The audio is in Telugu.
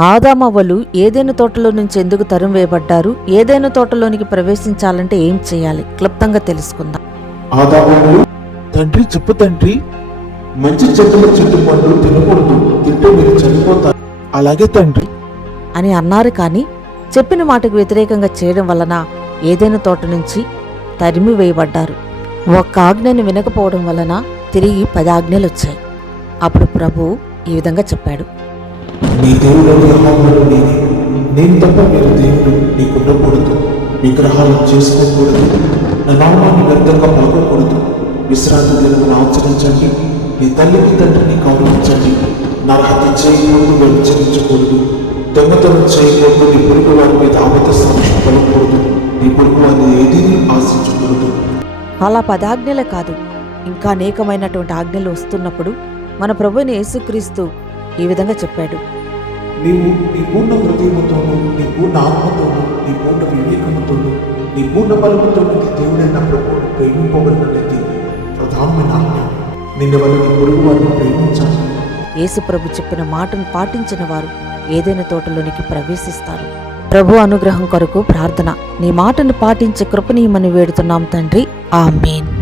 ఆదామవ్వలు ఏదైనా తోటలో నుంచి ఎందుకు తరుం వేయబడ్డారు? ఏదైనా తోటలోనికి ప్రవేశించాలంటే ఏం చేయాలి? క్లుప్తంగా తెలుసుకుందాం. ఆదాములు తండ్రి చెప్పు తండ్రి. మంచి చెట్టుల చెట్టు పండు తినకూడదు. తింటే మీరు చనిపోతారు. అలాగే తండ్రి. అని అన్నారు కానీ చెప్పిన మాటకు వ్యతిరేకంగా చేయడం వలన ఏదైనా తోట నుంచి తరిమి వేయబడ్డారు. ఒక్క ఆజ్ఞని వినకపోవడం వలన తిరిగి పది ఆజ్ఞలు వచ్చాయి అప్పుడు ప్రభువు ఈ విధంగా చెప్పాడు. నీ దేవుడు యెహోవాను నేనే. నేను తప్ప మీరు దేవుడు నీకుండకూడదు విగ్రహాలను చేసుకోకూడదు నా నామాన్ని వ్యర్థంగా పలకకూడదు. విశ్రాంతి దినమును ఆచరించండి. నీ తల్లిని తండ్రిని గౌరవించండి. నరహత్య చేయకూడదు వ్యభిచరించకూడదు. దొంగతనం చేయకూడదు నీ పొరుగు వారి మీద అబద్ధ సాక్ష్యం పలకూడదు నీ పొరుగు వారిని ఏదీ ఆశించకూడదు. అలా పదాజ్ఞలే కాదు. ఇంకా అనేకమైనటువంటి ఆజ్ఞలు వస్తున్నప్పుడు మన ప్రభుని యేసుక్రీస్తు ఈ విధంగా చెప్పాడు. నీవు నీ పూర్ణ హృదయముతోను నీ పూర్ణ ఆత్మతోను నీ పూర్ణ వివేకముతోను నీ పూర్ణ బలముతోను దేవుడైన ప్రభువును ప్రేమింపబడినది ప్రధానమైన ఆజ్ఞ. నిన్న వల్ల నీ పొరుగు వారిని ప్రేమించాలి. యేసు ప్రభు చెప్పిన మాటను పాటించిన వారు ఏదైనా తోటలోనికి ప్రవేశిస్తారు. ప్రభు అనుగ్రహం కొరకు ప్రార్థన. నీ మాటను పాటించే కృపనీయమని వేడుతున్నాం తండ్రి. ఆమేన్.